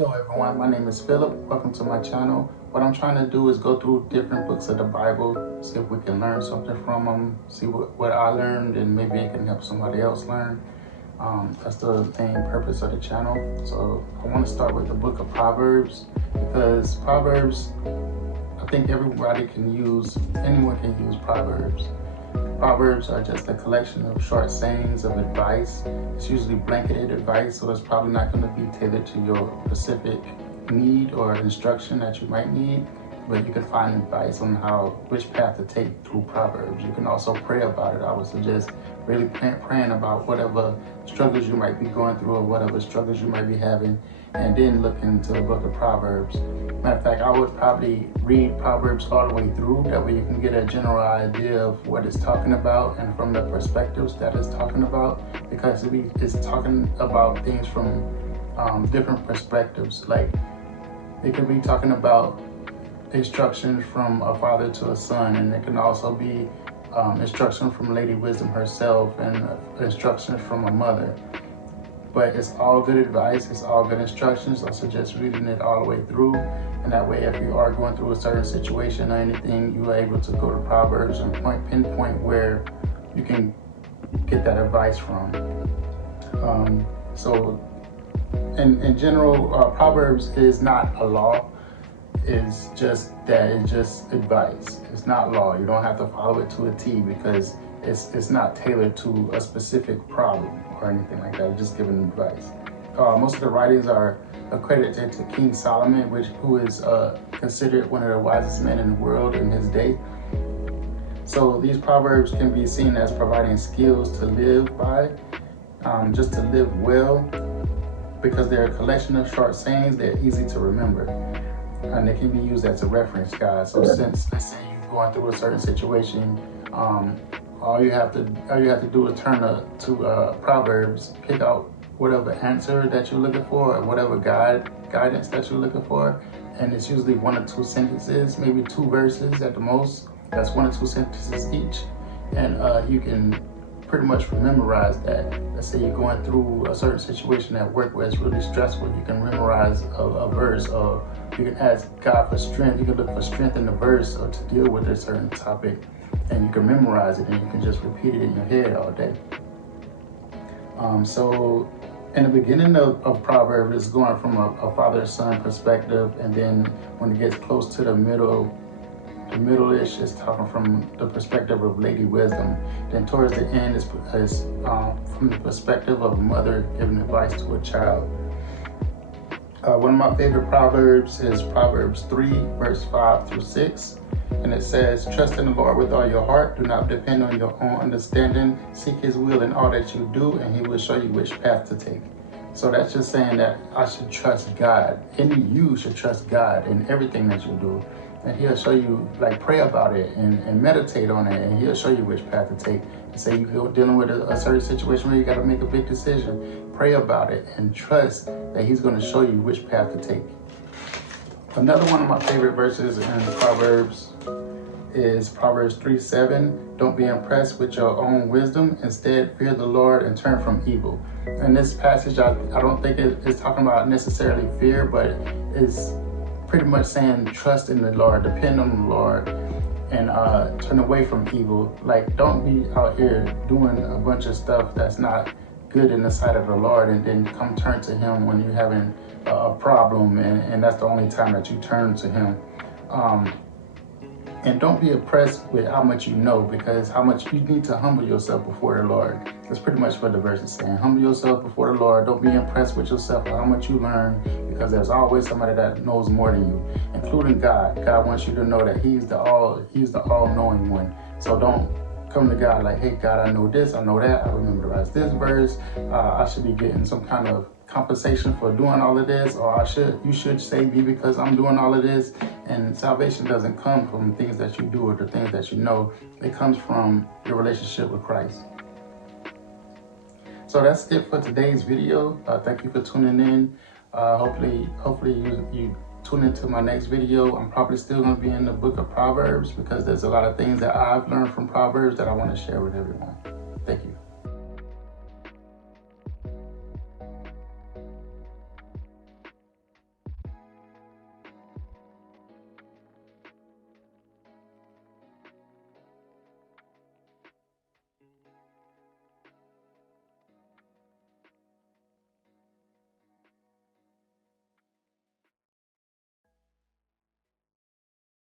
Hello everyone, my name is Philip. Welcome to my channel. What I'm trying to do is go through different books of the Bible, see if we can learn something from them, see what I learned, and maybe it can help somebody else learn. That's the main purpose of the channel. So I want to start with the book of Proverbs, because Proverbs, I think anyone can use Proverbs. Proverbs are just a collection of short sayings of advice. It's usually blanketed advice, so it's probably not going to be tailored to your specific need or instruction that you might need, but you can find advice on which path to take through Proverbs. You can also pray about it. I would suggest really praying about whatever struggles you might be going through or whatever struggles you might be having, and then look into the book of Proverbs. Matter of fact, I would probably read Proverbs all the way through. That way you can get a general idea of what it's talking about and from the perspectives that it's talking about, because it's talking about things from different perspectives. Like, it could be talking about instructions from a father to a son, and it can also be instruction from Lady Wisdom herself and instructions from a mother. But it's all good advice, it's all good instructions. I suggest reading it all the way through, and that way if you are going through a certain situation or anything, you are able to go to Proverbs and pinpoint where you can get that advice from. So in general, Proverbs is not a law. It's just advice. It's not law. You don't have to follow it to a T, because it's not tailored to a specific problem or anything like that. It's just giving advice. Most of the writings are accredited to King Solomon, who is considered one of the wisest men in the world in his day. So these proverbs can be seen as providing skills to live by, just to live well, because they're a collection of short sayings. They're easy to remember, and they can be used as a reference guide. So since, let's say, you're going through a certain situation, all you have to do is turn to Proverbs, pick out whatever answer that you're looking for, or whatever guidance that you're looking for, and it's usually 1 or 2 sentences, maybe 2 verses at the most. That's 1 or 2 sentences each, and you can pretty much memorize that. Let's say you're going through a certain situation at work where it's really stressful. You can memorize a verse, or you can ask God for strength. You can look for strength in the verse or to deal with a certain topic, and you can memorize it, and you can just repeat it in your head all day. So in the beginning of Proverbs, it's going from a father-son perspective, and then when it gets close to the middle-ish, is talking from the perspective of Lady Wisdom. Then towards the end is from the perspective of a mother giving advice to a child. One of my favorite Proverbs is Proverbs 3, verse 5 through 6. And it says, "Trust in the Lord with all your heart. Do not depend on your own understanding. Seek his will in all that you do, and he will show you which path to take." So that's just saying that I should trust God. And you should trust God in everything that you do. And he'll show you, like, pray about it and meditate on it, and he'll show you which path to take. Say you're dealing with a certain situation where you got to make a big decision. Pray about it and trust that he's going to show you which path to take. Another one of my favorite verses in Proverbs is Proverbs 3:7. "Don't be impressed with your own wisdom. Instead, fear the Lord and turn from evil." In this passage, I don't think it's talking about necessarily fear, but it's pretty much saying trust in the Lord, depend on the Lord, and turn away from evil. Like, don't be out here doing a bunch of stuff that's not good in the sight of the Lord, and then come turn to him when you're having a problem, and that's the only time that you turn to him. And don't be oppressed with how much you know, because how much you need to humble yourself before the Lord. That's pretty much what the verse is saying. Humble yourself before the Lord. Don't be impressed with yourself or how much you learn, because there's always somebody that knows more than you, including God. God wants you to know that he's the all-knowing one. So don't come to God like, "Hey God, I know this, I know that, I memorized this verse. I should be getting some kind of compensation for doing all of this, or you should save me because I'm doing all of this." And salvation doesn't come from things that you do or the things that you know. It comes from your relationship with Christ. So that's it for today's video. Thank you for tuning in. Hopefully you tune into my next video. I'm probably still going to be in the book of Proverbs, because there's a lot of things that I've learned from Proverbs that I want to share with everyone.